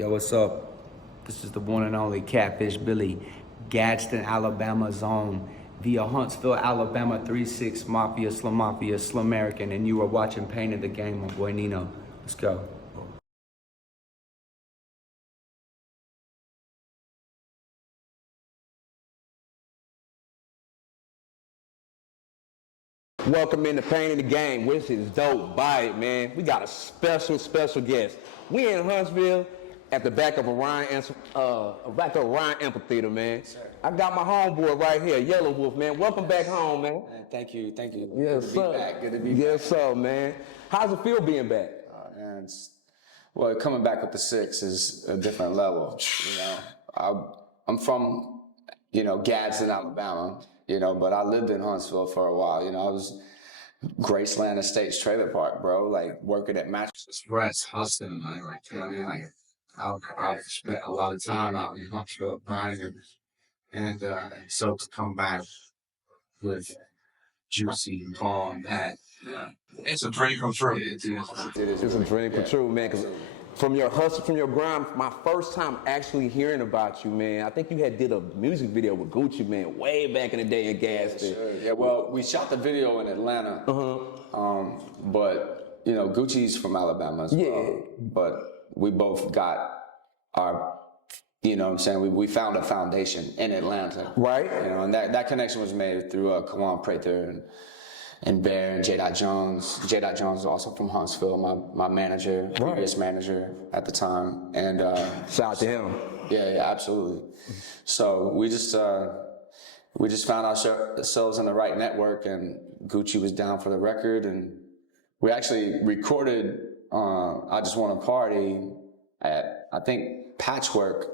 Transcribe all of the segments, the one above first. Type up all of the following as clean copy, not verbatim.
Yo, what's up? This is the one and only Catfish Billy, Gadsden, Alabama zone, via Huntsville, Alabama, 3-6 Mafia, Slumerican, and you are watching Pain of the Game, my boy Nino. Let's go. Welcome into Pain in the Game, which is dope. Buy it, man. We got a special guest. We in Huntsville at the back of Orion Amphitheater, man. Sir. I got my homeboy right here, YelaWolf, man. Welcome back home, man. Thank you. Yes, sir. Good to be back. Yes, sir, man. How's it feel being back? And well, coming back with the 6 is a different level. You know, I'm from, Gadsden, Alabama. But I lived in Huntsville for a while. I was Graceland Estates Trailer Park, bro. Like working at Mattress Express, hustling, man. I've spent a lot of time out in Huntsville grinding, and so to come back with Juicy and Paul and Pat, it's a dream come true. It's a dream come true, man. 'Cause from your hustle, from your grind, my first time actually hearing about you, man, I think you did a music video with Gucci, man, way back in the day in Gadsden. Sure. Yeah, well, we shot the video in Atlanta, but Gucci's from Alabama as well. But we both got our, we found a foundation in Atlanta, right? And that connection was made through Kawan Prather and Bear and J. Jones. J. Jones is also from Huntsville, my manager, previous manager at the time. And shout out to him. Yeah, absolutely. So we just found ourselves in the right network, and Gucci was down for the record, and we actually recorded I Just Want to Party at, I think, Patchwork,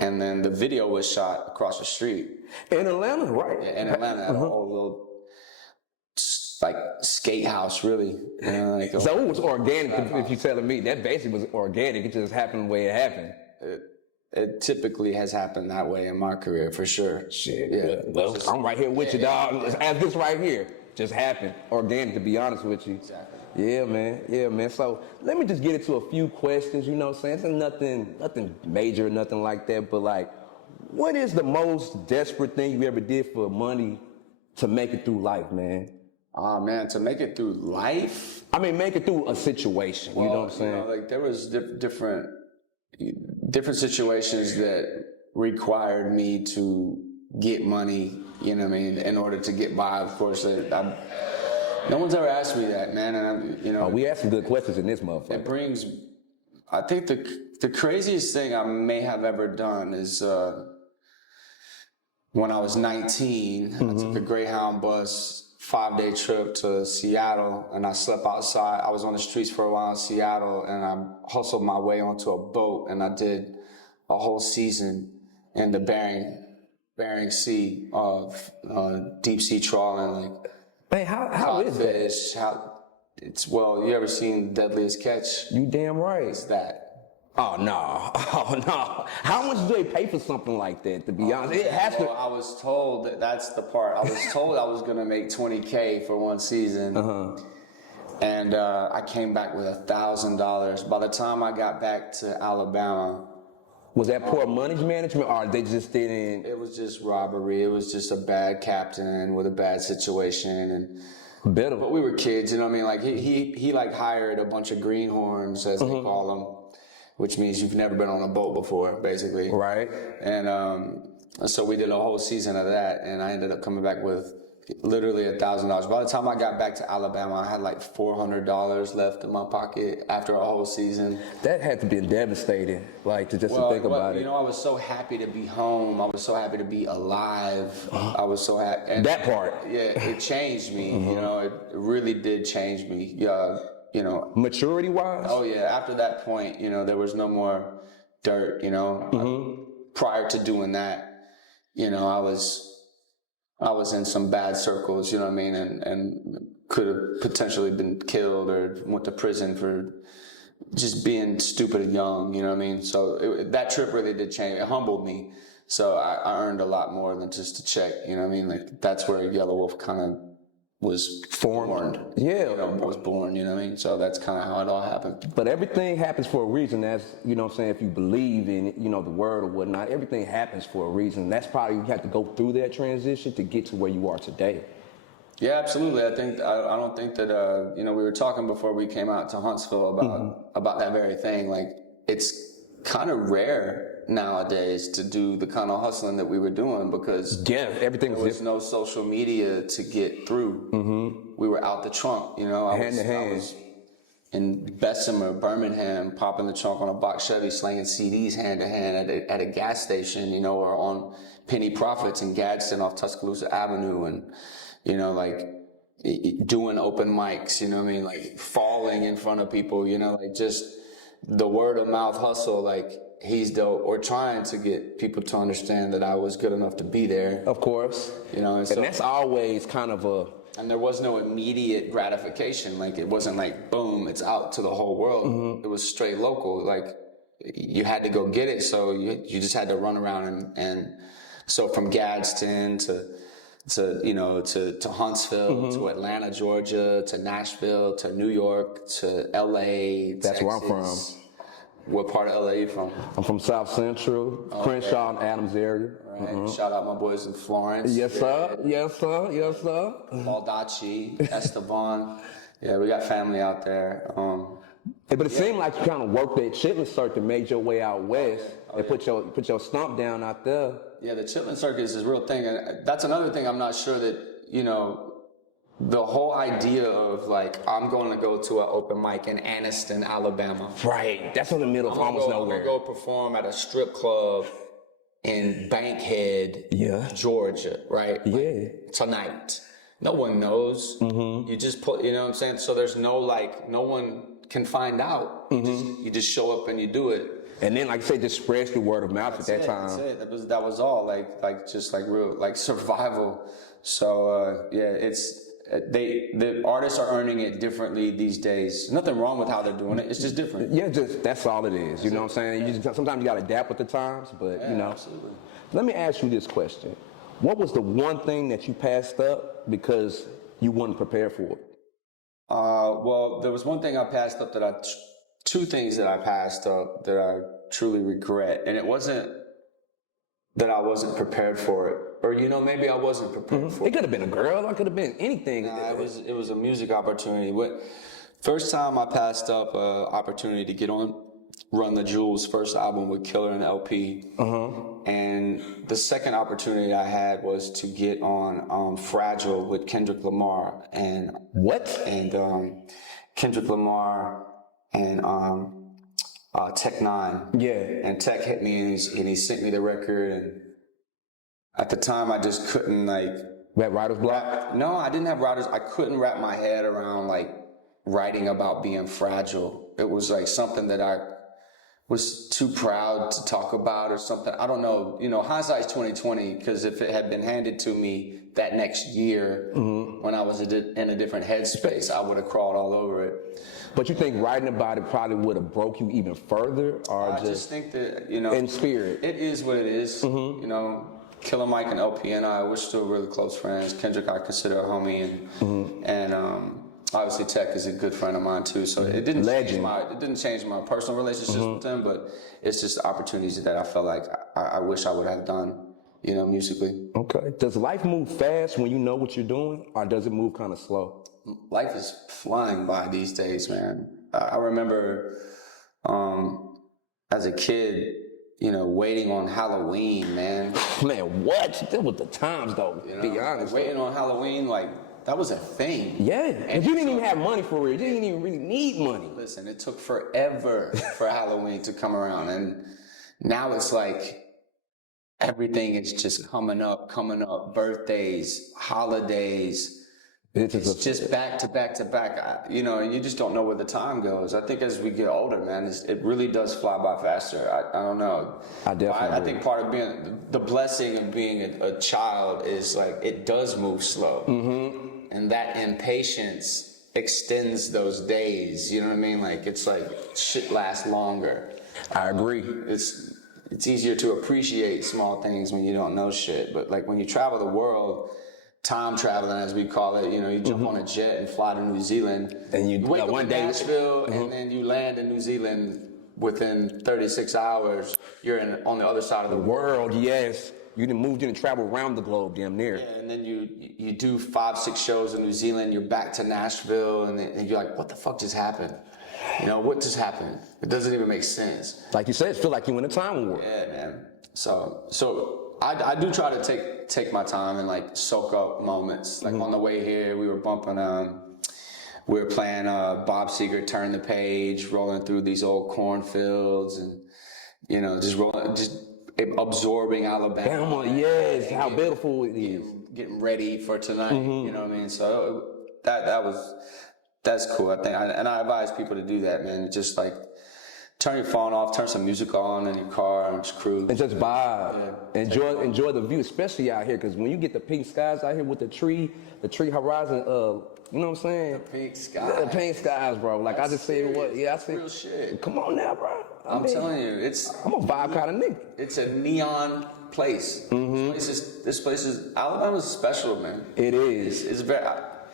and then the video was shot across the street. In Atlanta, right? Yeah, in Atlanta, at a whole little skate house, really. So it was organic, if you're telling me. That basically was organic. It just happened the way it happened. It typically has happened that way in my career, for sure. Shit. Yeah. Well, I'm right here with you, dog. As this right here just happened. Organic, to be honest with you. Exactly. Yeah, man. So let me just get into a few questions, you know what I'm saying? It's nothing major, nothing like that, but like, what is the most desperate thing you ever did for money to make it through life, man? Oh, man, to make it through life? I mean, make it through a situation, you know what I'm saying? There was different situations that required me to get money, in order to get by. Of course, no one's ever asked me that, man. And we ask some good questions in this motherfucker. It brings, I think the craziest thing I may have ever done is when I was 19, I took the Greyhound bus, 5-day trip to Seattle, and I slept outside. I was on the streets for a while in Seattle, and I hustled my way onto a boat, and I did a whole season in the Bering Sea of deep sea trawling, Man, how is that? You ever seen Deadliest Catch? You damn right. It's that. Oh no. How much do they pay for something like that, to be honest? It has to. I was told that's the part. I was told I was gonna make $20K for one season. And I came back with $1,000. By the time I got back to Alabama. Was that poor money management, or they just didn't? It was just robbery. It was just a bad captain with a bad situation, but we were kids, you know what I mean? Like he hired a bunch of greenhorns, as they call them, which means you've never been on a boat before, basically. Right. And so we did a whole season of that, and I ended up coming back with literally $1,000. By the time I got back to Alabama, I had like $400 left in my pocket after a whole season. That had to be devastating, like to think about it. I was so happy to be home. I was so happy to be alive. I was so happy. That part. Yeah, it changed me. It really did change me. Maturity wise? Oh yeah. After that point, there was no more dirt. Prior to doing that, I was in some bad circles, you know what I mean, and could have potentially been killed or went to prison for just being stupid and young, you know what I mean? So that trip really did change. It humbled me. So I earned a lot more than just a check, you know what I mean? Like that's where YelaWolf kind of was Formed. Yeah. You know, was born, you know what I mean? So that's kind of how it all happened. But everything happens for a reason. That's, you know what I'm saying, if you believe in, you know, the word or whatnot, everything happens for a reason. That's probably, you have to go through that transition to get to where you are today. Yeah, absolutely. I don't think that, you know, we were talking before we came out to Huntsville about that very thing. Like, it's kind of rare nowadays to do the kind of hustling that we were doing because everything there was no social media to get through. We were out the trunk, you know. I was in Bessemer, Birmingham, popping the trunk on a box Chevy, slinging CDs hand to hand at a gas station, you know, or on Penny Profits in Gadsden off Tuscaloosa Avenue, and you know, like doing open mics, you know what I mean, like falling in front of people, you know, like just the word of mouth hustle, like he's dope, or trying to get people to understand that I was good enough to be there. Of course. You know, and that's always kind of a... And there was no immediate gratification. Like, it wasn't like, boom, it's out to the whole world. It was straight local. Like, you had to go get it, so you just had to run around and so from Gadsden to Huntsville, to Atlanta, Georgia, to Nashville, to New York, to LA, That's Texas. where I'm from. What part of LA you from? I'm from South Central, Crenshaw and Adams area. Right. Shout out my boys in Florence. Yes, sir. Yes, sir. Yes, sir. Baldacci, Esteban. Yeah, we got family out there. But it seemed like you kind of worked that chitlin circuit, made your way out west, and put your stomp down out there. Yeah, the chitlin circuit is a real thing, and that's another thing I'm not sure that, you know, the whole idea of like, I'm going to go to an open mic in Anniston, Alabama. Right, that's in the middle of almost nowhere. I'm going to go perform at a strip club in Bankhead, Georgia, right? Yeah. Like, tonight. No one knows. You just put, you know what I'm saying? So there's no like, no one can find out. You just show up and you do it. And then, like I say, just spread the word of mouth at that time. That's it. That was all like just like real, like survival. So, yeah, the artists are earning it differently these days. Nothing wrong with how they're doing it. It's just different. Yeah, that's all it is. You know what I'm saying? Sometimes you got to adapt with the times, but you know. Absolutely. Let me ask you this question. What was the one thing that you passed up because you weren't prepared for it? Well, there was one thing I passed up two things that I passed up that I truly regret. And it wasn't that I wasn't prepared for it. Or, you know, maybe I wasn't prepared for it. It could have been a girl. It could have been anything. Nah, it was a music opportunity. First time I passed up an opportunity to get on Run the Jewels' first album with Killer and LP. And the second opportunity I had was to get on Fragile with Kendrick Lamar. And what? And Kendrick Lamar and Tech Nine. Yeah. And Tech hit me and he sent me the record, and at the time I just couldn't like That writer's block? No, I didn't have writers. I couldn't wrap my head around like writing about being fragile. It was like something that I was too proud to talk about or something. I don't know. You know, hindsight's 20/20, because if it had been handed to me that next year when I was in a different headspace, I would have crawled all over it. But you think writing about it probably would have broke you even further, or I just think that, you know, in spirit? It is what it is. You know, Killer Mike and LP and I, we're still really close friends. Kendrick I consider a homie, and obviously Tech is a good friend of mine too. So it didn't change my personal relationships with them, but it's just opportunities that I felt like I wish I would have done, you know, musically. Okay. Does life move fast when you know what you're doing, or does it move kind of slow? Life is flying by these days, man. I remember as a kid, you know, waiting on Halloween, man. Man, what? That was the times, though, You know, be honest. waiting on Halloween, like, that was a thing. Yeah, and you didn't even have money for it. You didn't even really need money. Listen, it took forever for Halloween to come around, and now it's like everything is just coming up, birthdays, holidays. It's just back to back to back, you know, and you just don't know where the time goes. I think as we get older, man, it really does fly by faster. I don't know. I think part of being, the blessing of being a child is like, it does move slow. And that impatience extends those days, you know what I mean? Like, it's like, shit lasts longer. I agree. It's easier to appreciate small things when you don't know shit, but like when you travel the world, time traveling, as we call it. You know, you jump on a jet and fly to New Zealand. And you wake up one in day Nashville, and then you land in New Zealand within 36 hours. You're on the other side of the world. Yes. You done moved in and traveled around the globe, damn near. Yeah, and then you do 5-6 shows in New Zealand. You're back to Nashville, and you're like, what the fuck just happened? You know, what just happened? It doesn't even make sense. Like you said, it feel like you in a time warp. Yeah, man. So I do try to take my time and like soak up moments. Like on the way here, we were playing Bob Seger, Turn the Page, rolling through these old cornfields, and you know, just absorbing Alabama. Yes, how beautiful it is. Getting ready for tonight. You know what I mean? So that's cool. I think, and I advise people to do that, man. Just like turn your phone off, turn some music on in your car, and just cruise. And just vibe. Yeah. Enjoy the view, especially out here, because when you get the pink skies out here with the tree horizon, you know what I'm saying? The pink skies. The pink skies, bro. Like That's I just said, I said real shit. Come on now, bro. I'm telling you, I'm a vibe kind of nigga. It's a neon place. This place is Alabama's special, man. It is. It's very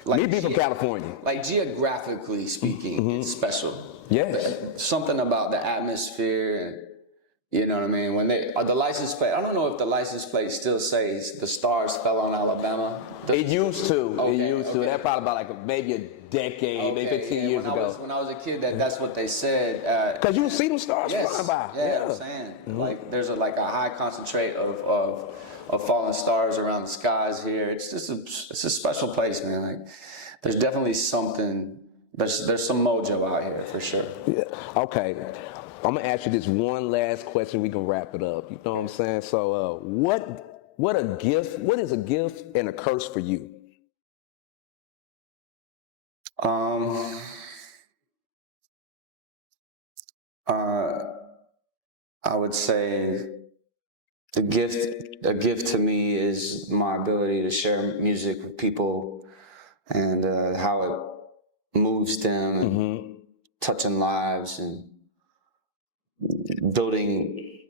like me being from California. Like geographically speaking, it's special. Yes. Something about the atmosphere, you know what I mean? When the license plate, I don't know if the license plate still says the stars fell on Alabama. It used to. Okay, It used to. That probably about like maybe a decade, maybe 15 years ago. When I was a kid, that's what they said. Because you see them stars flying by. Yeah, I'm saying. Like there's a high concentrate of falling stars around the skies here. It's just it's a special place, man. Like there's definitely something. There's some mojo out here for sure. Yeah. Okay. I'm gonna ask you this one last question. We can wrap it up. You know what I'm saying? So, what is a gift and a curse for you? I would say a gift to me is my ability to share music with people and how it moves them and touching lives and building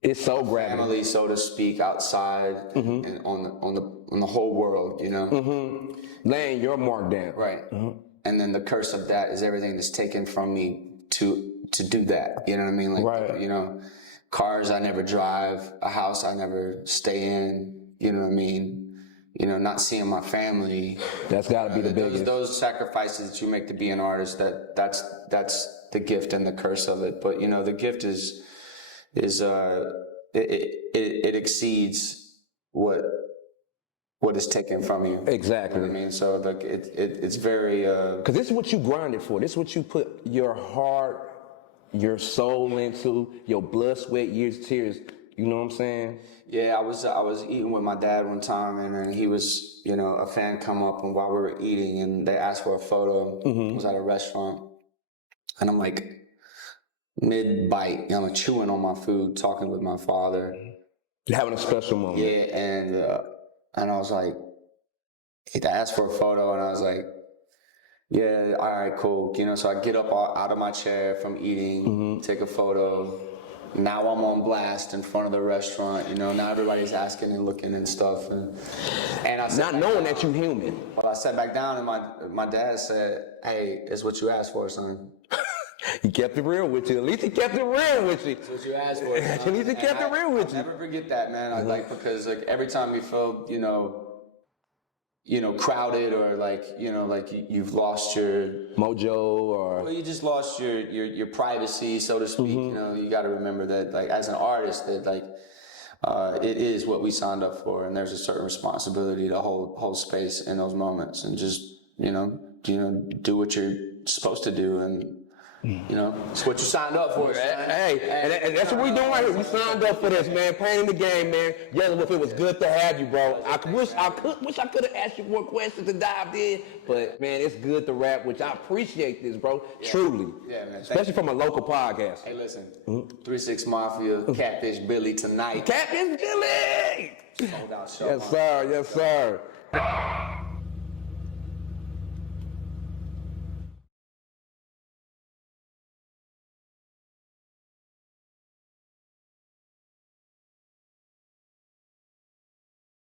It's so family, so to speak, outside and on the whole world, you know. Laying your mark down. Right. And then the curse of that is everything that's taken from me to do that. You know what I mean? Like, right. You know, cars I never drive, a house I never stay in. You know what I mean? You know, not seeing my family. That's got to be the biggest. Those sacrifices that you make to be an artist, that's the gift and the curse of it. But you know, the gift is it exceeds what is taken from you. Exactly. You know what I mean? So like it's very because this is what you grinded for. This is what you put your heart, your soul into, your blood, sweat, years, tears. You know what I'm saying? Yeah, I was eating with my dad one time, and then he was, you know, a fan come up, and while we were eating, and they asked for a photo. It was at a restaurant, and I'm like mid-bite, I'm chewing on my food, talking with my father. You're having a special moment. Yeah, and I was like, he asked for a photo, and I was like, yeah, all right, cool. You know, so I get up out of my chair from eating, take a photo. Now I'm on blast in front of the restaurant. You know, now everybody's asking and looking and stuff. And I not knowing that you're human. Well, I sat back down, and my dad said, hey, it's what you asked for, son. He kept it real with you. At least he kept it real with you. That's what you asked for. At least he kept it real with you. I'll never forget that, man. I like, because like every time you feel, you know, crowded, or like, you know, like you've lost your mojo, or well, you just lost your privacy, so to speak. You know, you got to remember that, like, as an artist, that like it is what we signed up for, and there's a certain responsibility to hold space in those moments, and just you know do what you're supposed to do, and you know it's what you signed up for. Hey, and that's what we doing right here. We signed up for this, man. Pain in the game, man. YelaWolf, it was good to have you, bro. I wish I could have asked you more questions and dived in, but man, it's good to rap, which I appreciate this, bro. Yeah. Truly. Yeah, man. Especially from a local podcast. Hey, listen. 3-6 Mafia, Catfish Billy tonight. Catfish Billy! Sold out show. Yes, sir. Yes, sir.